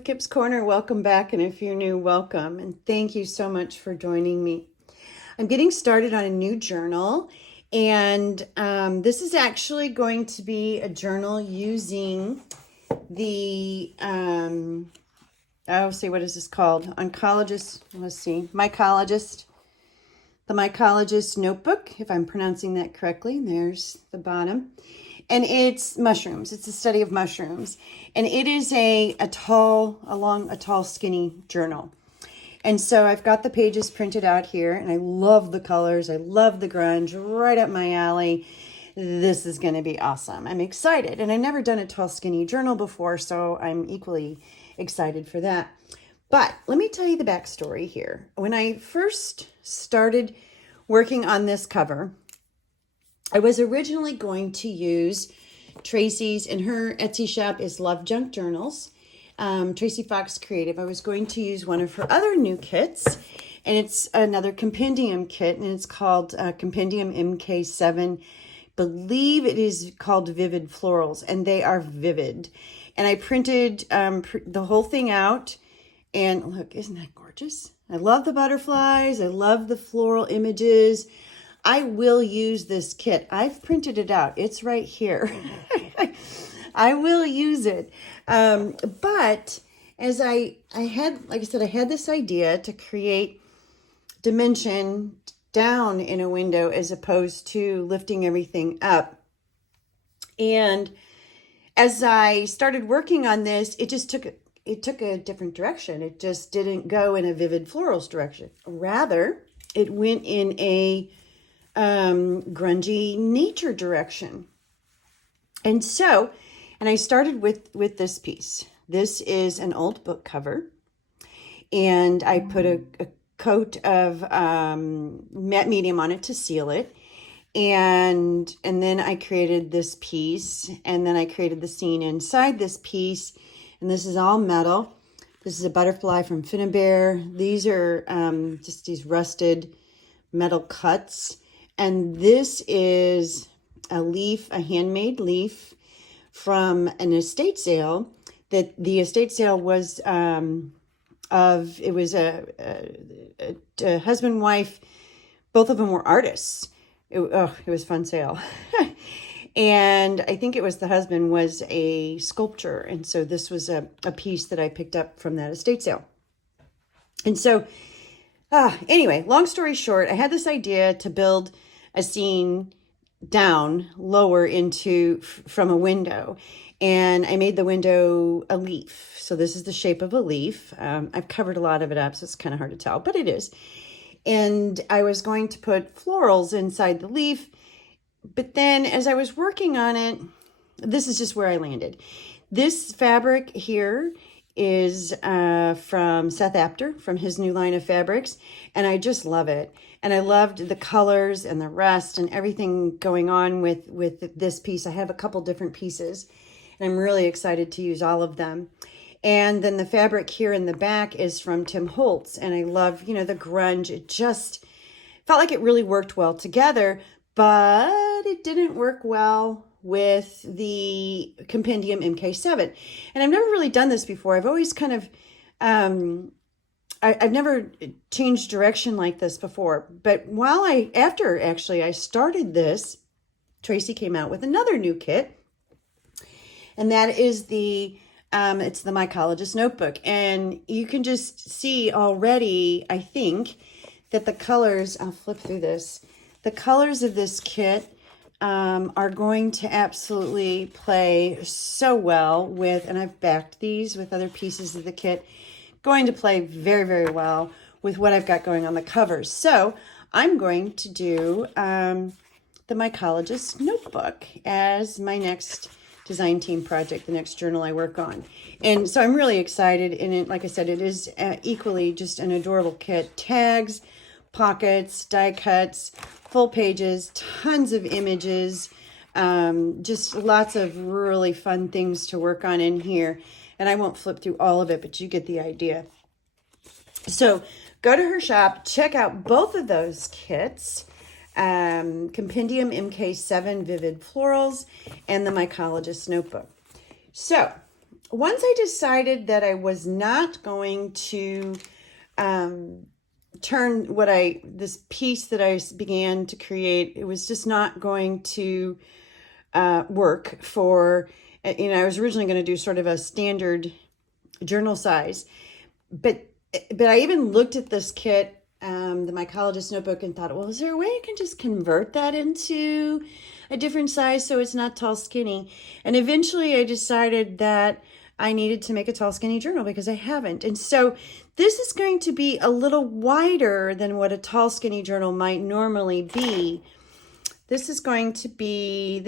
with Kip's Corner. Welcome back, and if you're new, welcome. And thank you so much for joining me. I'm getting started on a new journal, and this is actually going to be a journal using the, what is this called? Mycologist. The Mycologist Notebook, if I'm pronouncing that correctly. There's the bottom. And it's mushrooms. It's a study of mushrooms. And it is a tall, skinny journal. And so I've got the pages printed out here, and I love the colors. I love the grunge, right up my alley. This is going to be awesome. I'm excited. And I've never done a tall, skinny journal before, so I'm equally excited for that. But let me tell you the backstory here. When I first started working on this cover, I was originally going to use Tracy's, and her Etsy shop is Love Junk Journals, Tracy Foxy Creative. I was going to use one of her other new kits, and it's another compendium kit, and it's called Compendium MK7. Believe it is called Vivid Florals, and they are vivid. And I printed the whole thing out, and look, isn't that gorgeous? I love the butterflies. I love the floral images. I will use this kit. I've printed it out. It's right here. I will use it. But as I had this idea to create dimension down in a window as opposed to lifting everything up. And as I started working on this, it took a different direction. It just didn't go in a vivid florals direction. Rather, it went in a grungy nature direction. And I started with this piece. This is an old book cover, and I put a coat of matte medium on it to seal it. And then I created this piece, and then I created the scene inside this piece. And this is all metal. This is a butterfly from Finnabair. These are just these rusted metal cuts. And this is a leaf, a handmade leaf from an estate sale. That the estate sale was a husband and wife. Both of them were artists. It was a fun sale. And I think it was the husband was a sculptor. And so this was a piece that I picked up from that estate sale. And so anyway, long story short, I had this idea to build a scene down lower from a window, and I made the window a leaf. So this is the shape of a leaf. I've covered a lot of it up, so it's kind of hard to tell, but it is. And I was going to put florals inside the leaf, but then as I was working on it, this is just where I landed. This fabric here is from Seth Apter, from his new line of fabrics, and I just love it. And I loved the colors and the rest and everything going on with this piece. I have a couple different pieces, and I'm really excited to use all of them. And then the fabric here in the back is from Tim Holtz, and I love, the grunge. It just felt like it really worked well together, but it didn't work well with the Compendium MK7. And I've never really done this before. I've always kind of, I've never changed direction like this before. But after I started this, Tracy came out with another new kit. And that is it's the Mycologist Notebook. And you can just see already, I think, that the colors, I'll flip through this. The colors of this kit are going to absolutely play so well with, and I've backed these with other pieces of the kit, going to play very, very well with what I've got going on the covers. So I'm going to do the Mycologist Notebook as my next design team project, the next journal I work on. And so I'm really excited. And it, like I said, it is equally just an adorable kit. Tags, pockets, die cuts, full pages, tons of images, just lots of really fun things to work on in here. And I won't flip through all of it, but you get the idea. So go to her shop, check out both of those kits, Compendium MK7 Vivid Florals and the Mycologist Notebook. So once I decided that I was not going to turn this piece that I began to create, it was just not going to work for, I was originally going to do sort of a standard journal size, but I even looked at this kit, the Mycologist Notebook, and thought, well, is there a way I can just convert that into a different size so it's not tall skinny? And eventually I decided that I needed to make a tall skinny journal because I haven't. And so this is going to be a little wider than what a tall skinny journal might normally be. This is going to be,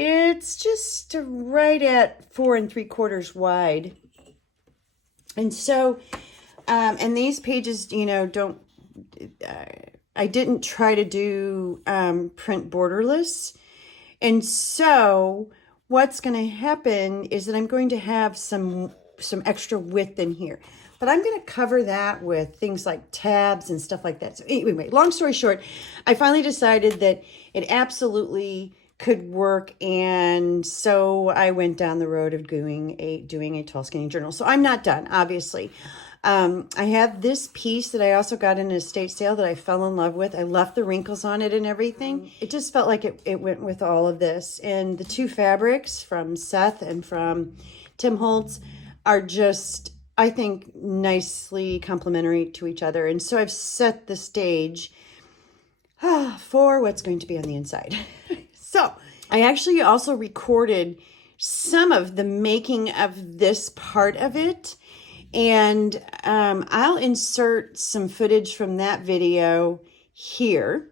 it's just right at 4 3/4 wide. And so, and these pages, don't, I didn't try to do print borderless. And so what's going to happen is that I'm going to have some extra width in here. But I'm going to cover that with things like tabs and stuff like that. So anyway, long story short, I finally decided that it absolutely could work. And so I went down the road of doing a tall skinny journal. So I'm not done, obviously. I have this piece that I also got in an estate sale that I fell in love with. I left the wrinkles on it and everything. It just felt like it went with all of this. And the two fabrics from Seth and from Tim Holtz are just, I think, nicely complementary to each other. And so I've set the stage for what's going to be on the inside. So I actually also recorded some of the making of this part of it. And I'll insert some footage from that video here.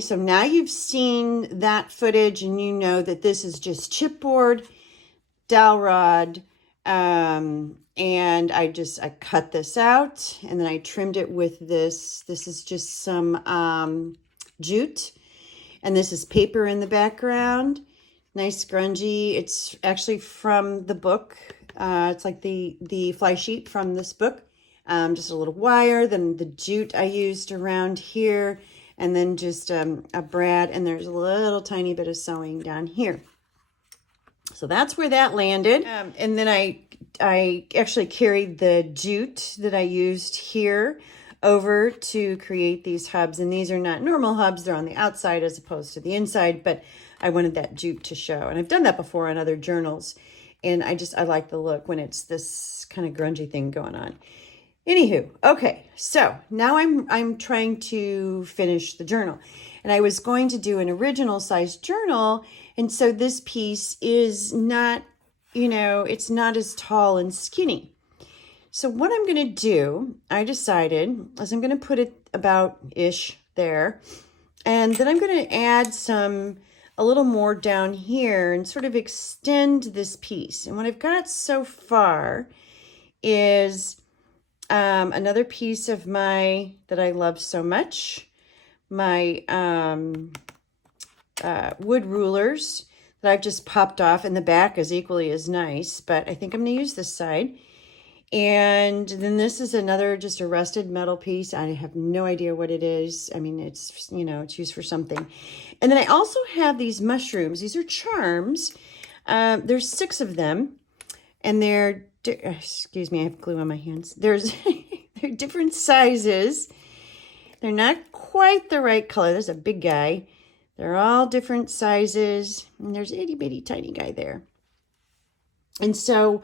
So now you've seen that footage and you know that this is just chipboard, dowel rod, and I cut this out and then I trimmed it with this. This is just some jute, and this is paper in the background. Nice grungy. It's actually from the book. It's like the fly sheet from this book. Just a little wire, then the jute I used around here. And then just a brad, and there's a little tiny bit of sewing down here. So that's where that landed. And then I actually carried the jute that I used here over to create these hubs. And these are not normal hubs. They're on the outside as opposed to the inside. But I wanted that jute to show. And I've done that before on other journals. And I like the look when it's this kind of grungy thing going on. Anywho, okay, so now I'm trying to finish the journal, and I was going to do an original size journal, and so this piece is not, it's not as tall and skinny. So what I'm going to do, I decided, is I'm going to put it about-ish there, and then I'm going to add a little more down here and sort of extend this piece. And what I've got so far is another piece of that I love so much, my wood rulers that I've just popped off, and the back is equally as nice, but I think I'm going to use this side. And then this is another just a rusted metal piece. I have no idea what it is. I mean, it's, it's used for something. And then I also have these mushrooms. These are charms. There's 6 of them, and they're, excuse me, I have glue on my hands. They're different sizes. They're not quite the right color. There's a big guy. They're all different sizes. And there's an itty bitty tiny guy there. And so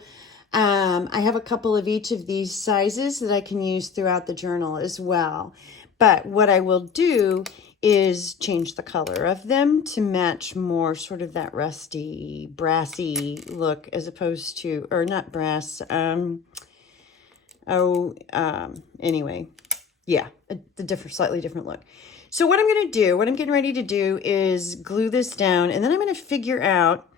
I have a couple of each of these sizes that I can use throughout the journal as well. But what I will do is change the color of them to match more sort of that rusty, brassy look as opposed to, or not brass, anyway, yeah, slightly different look. So what I'm getting ready to do is glue this down, and then I'm going to figure out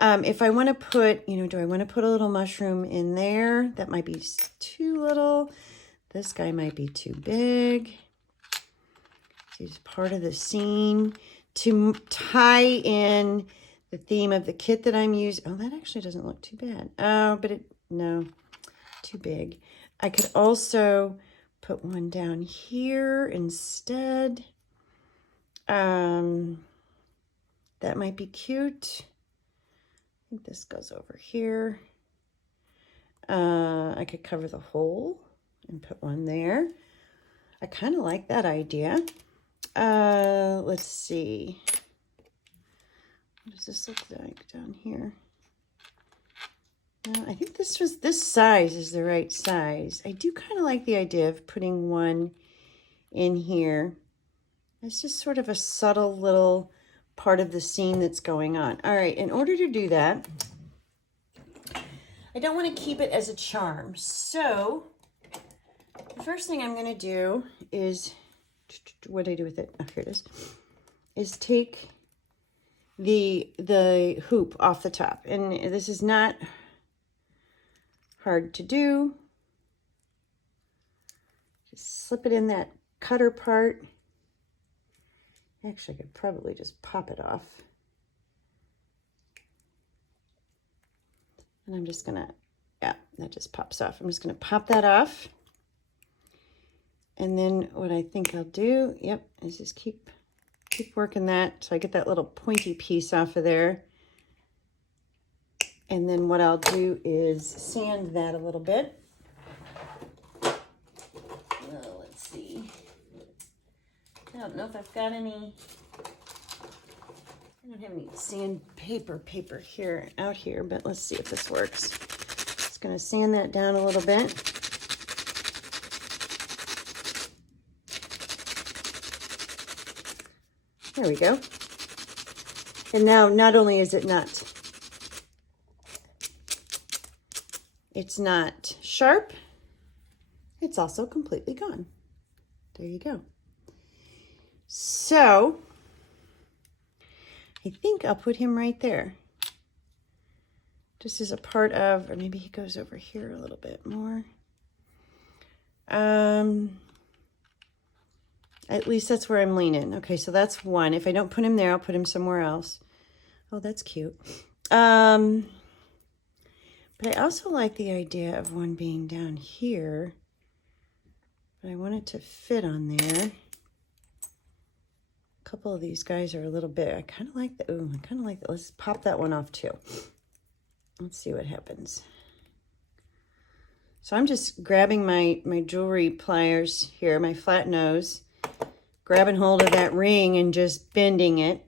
If I want to put, do I want to put a little mushroom in there? That might be too little. This guy might be too big. He's part of the scene to tie in the theme of the kit that I'm using. Oh, that actually doesn't look too bad. Oh, but no, too big. I could also put one down here instead. That might be cute. I think this goes over here. I could cover the hole and put one there. I kind of like that idea. Let's see. What does this look like down here? I think this size is the right size. I do kind of like the idea of putting one in here. It's just sort of a subtle little part of the scene that's going on. All right, in order to do that, I don't want to keep it as a charm. So the first thing I'm going to do is, what do I do with it? Oh, here it is take the hoop off the top. And this is not hard to do. Just slip it in that cutter part. Actually, I could probably just pop it off. And I'm just gonna, yeah, that just pops off. I'm just gonna pop that off. And then what I think I'll do, yep, is just keep working that so I get that little pointy piece off of there. And then what I'll do is sand that a little bit. Well, let's see. I don't know if I've got any, I don't have any sandpaper paper here, out here, but let's see if this works. Just gonna sand that down a little bit. There we go. And now not only is it's not sharp, it's also completely gone. There you go. So I think I'll put him right there. Just as a part of, or maybe he goes over here a little bit more. At least that's where I'm leaning. Okay, so that's one. If I don't put him there, I'll put him somewhere else. Oh, that's cute. But I also like the idea of one being down here. But I want it to fit on there. A couple of these guys are a little big. I kind of like the, ooh, I kind of like that. Let's pop that one off too. Let's see what happens. So I'm just grabbing my jewelry pliers here, my flat nose, grabbing hold of that ring and just bending it.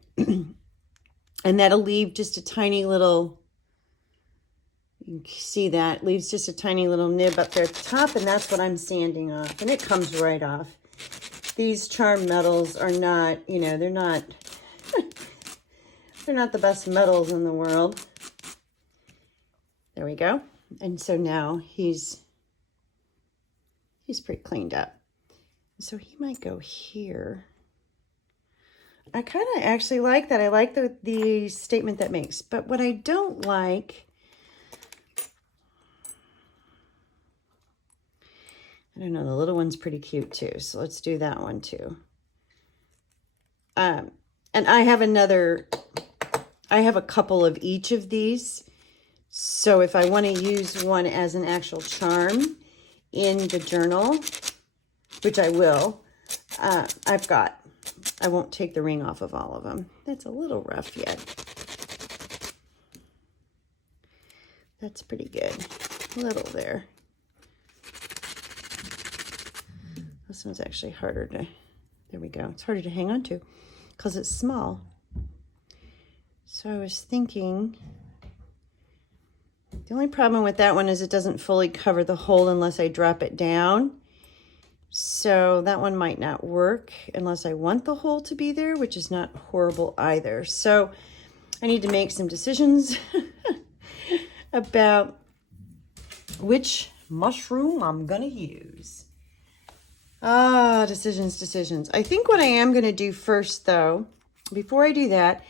And that'll leave just a tiny little, you can see that, leaves just a tiny little nib up there at the top, and that's what I'm sanding off. And it comes right off. These charm metals are not, they're not, they're not the best metals in the world. There we go. And so now he's pretty cleaned up. So he might go here. I kind of actually like that. I like the statement that makes. But what I don't like, I don't know, the little one's pretty cute too. So let's do that one too. And I have a couple of each of these. So if I want to use one as an actual charm in the journal, which I will, I won't take the ring off of all of them. That's a little rough yet. That's pretty good. A little there. This one's actually harder to, there we go. It's harder to hang on to because it's small. So I was thinking, the only problem with that one is it doesn't fully cover the hole unless I drop it down. So that one might not work unless I want the hole to be there, which is not horrible either. So I need to make some decisions about which mushroom I'm gonna use. Decisions. I think what I am gonna do first though, before I do that,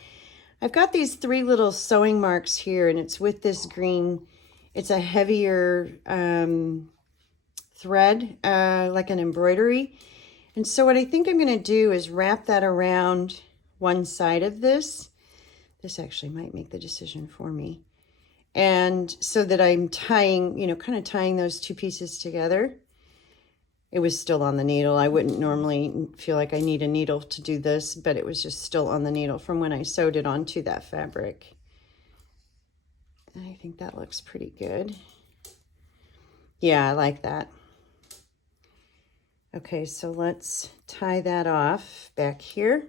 I've got these 3 little sewing marks here, and it's with this green. It's a heavier thread, like an embroidery. And so what I think I'm going to do is wrap that around one side of this. This actually might make the decision for me. And so that I'm tying, you know, kind of tying those 2 pieces together. It was still on the needle. I wouldn't normally feel like I need a needle to do this, but it was just still on the needle from when I sewed it onto that fabric. And I think that looks pretty good. Yeah, I like that. Okay, so let's tie that off back here.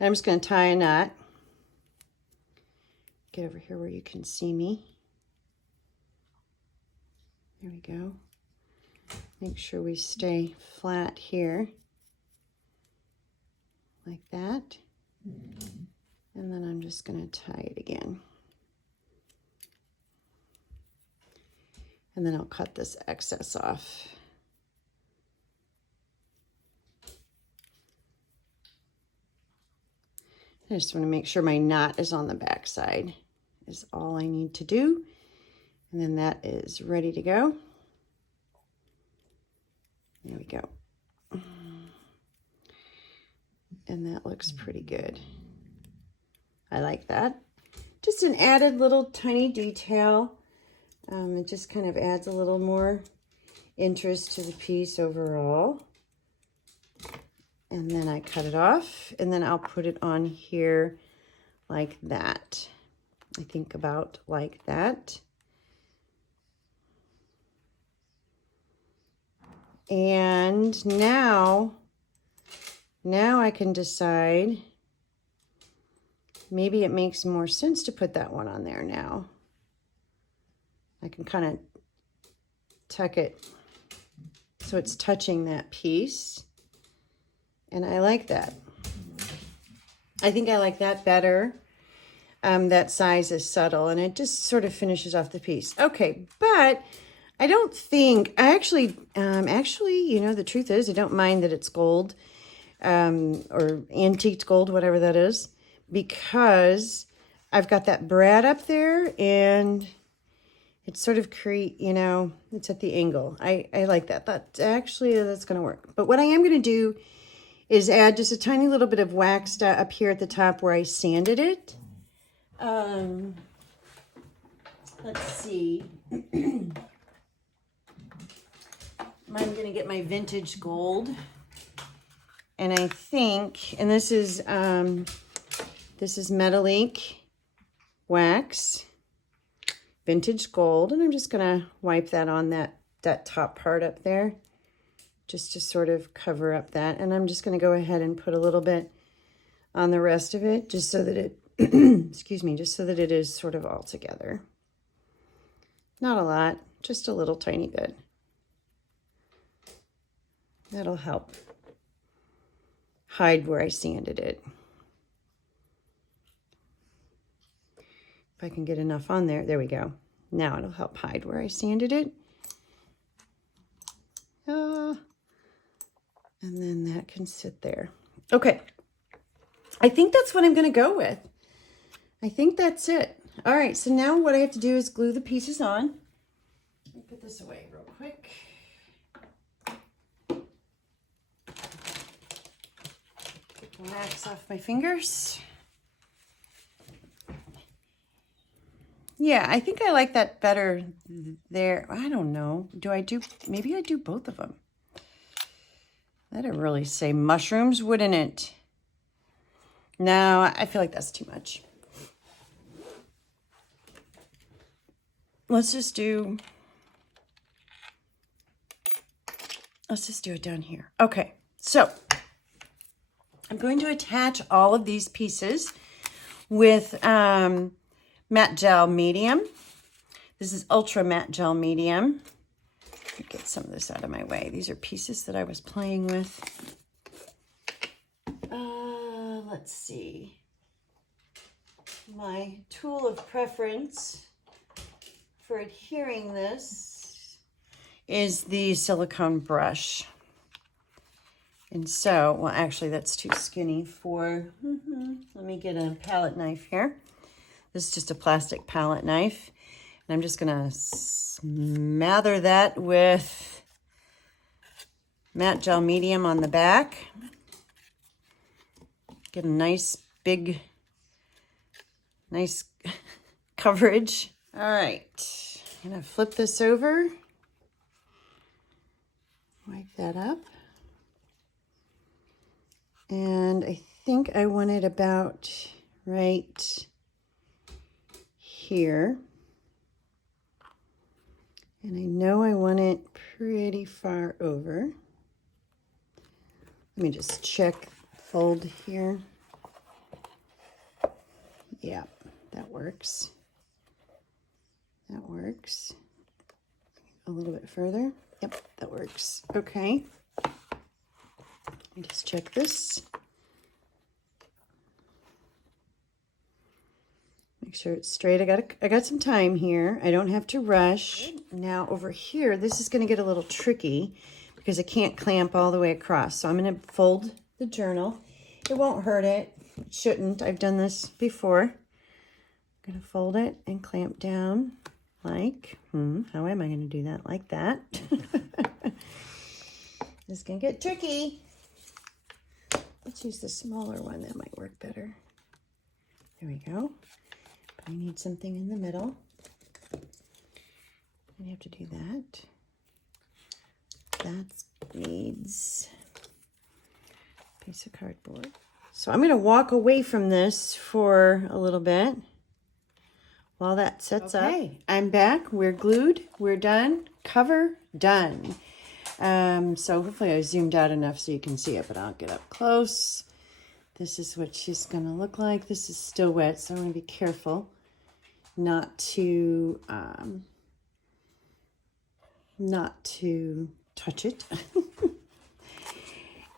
I'm just going to tie a knot. Get over here where you can see me. There we go. Make sure we stay flat here, like that. And then I'm just going to tie it again. And then I'll cut this excess off. I just want to make sure my knot is on the back side, is all I need to do. And then that is ready to go. There we go. And that looks pretty good. I like that. Just an added little tiny detail. It just kind of adds a little more interest to the piece overall. And then I cut it off, and then I'll put it on here like that. I think about like that. And now I can decide, maybe it makes more sense to put that one on there now. I can kind of tuck it so it's touching that piece. And I like that. I think I like that better. That size is subtle, and it just sort of finishes off the piece. Okay, but I don't think, I actually, you know, the truth is I don't mind that it's gold, or antique gold, whatever that is, because I've got that brad up there, and it's sort of you know, it's at the angle. I like that. That's going to work. But what I am going to do is add just a tiny little bit of wax up here at the top where I sanded it. Let's see. I'm going to get my vintage gold. And I think, and this is Metalik wax, vintage gold. And I'm just going to wipe that on that top part up there, just to sort of cover up that. And I'm just going to go ahead and put a little bit on the rest of it, just so that it, excuse me, just so that it is sort of all together. Not a lot, just a little tiny bit. That'll help hide where I sanded it. If I can get enough on there, there we go. Now it'll help hide where I sanded it. And then that can sit there. Okay, I think that's what I'm going to go with. I think that's it. All right, so now what I have to do is glue the pieces on. Let me put this away real quick. Get the wax off my fingers. Yeah, I think I like that better there. I don't know. Maybe I do both of them. That'd really say mushrooms, wouldn't it? No, I feel like that's too much. Let's just do it down here. Okay, so I'm going to attach all of these pieces with matte gel medium. This is ultra matte gel medium. Get some of this out of my way. These are pieces that I was playing with. Let's see. My tool of preference for adhering this is the silicone brush. And so, well, actually that's too skinny for, let me get a palette knife here. This is just a plastic palette knife. And I'm just gonna smother that with matte gel medium on the back. Get a nice big, nice coverage. All right, I'm gonna flip this over. Wipe that up. And I think I want it about right here. And I know I want it pretty far over. Let me just check, fold here. Yeah, that works. That works. A little bit further. Yep, that works. Okay. Let me just check this. Make sure it's straight. I got some time here. I don't have to rush. Now over here, this is going to get a little tricky because I can't clamp all the way across. So I'm going to fold the journal. It won't hurt it. It shouldn't. I've done this before. I'm going to fold it and clamp down like, how am I going to do that? Like that. It's going to get tricky. Let's use the smaller one. That might work better. There we go. But I need something in the middle. I have to do that. That needs a piece of cardboard. So I'm going to walk away from this for a little bit while that sets up. Okay, I'm back. We're glued. We're done. Cover done. So hopefully I zoomed out enough so you can see it, but I'll get up close. This is what she's going to look like. This is still wet, so I'm going to be careful not to touch it.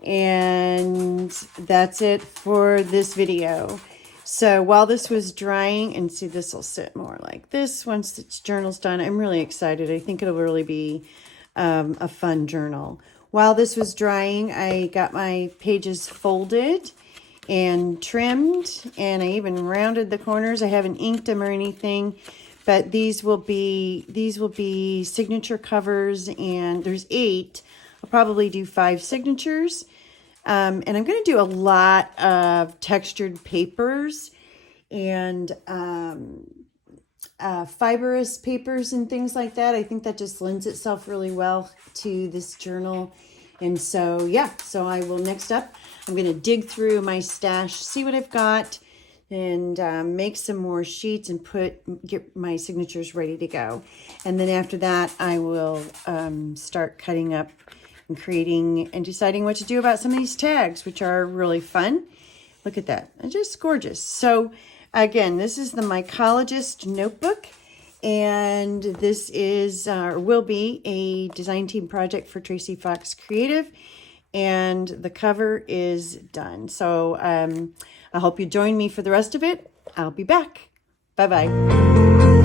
And that's it for this video. So while this was drying, and see, this will sit more like this once the journal's done. I'm really excited. I think it'll really be a fun journal. While this was drying, I got my pages folded and trimmed, and I even rounded the corners. I haven't inked them or anything, but these will be signature covers, and there's 8. I'll probably do 5 signatures. And I'm going to do a lot of textured papers and fibrous papers and things like that. I think that just lends itself really well to this journal. And so, yeah, so I will next up, I'm going to dig through my stash, see what I've got, and make some more sheets and get my signatures ready to go. And then after that, I will start cutting up and creating and deciding what to do about some of these tags, which are really fun. Look at that. They're just gorgeous. So again, this is the Mycologist Notebook, and this is or will be a design team project for Tracy Fox Creative, and the cover is done. So I hope you join me for the rest of it. I'll be back. Bye-bye.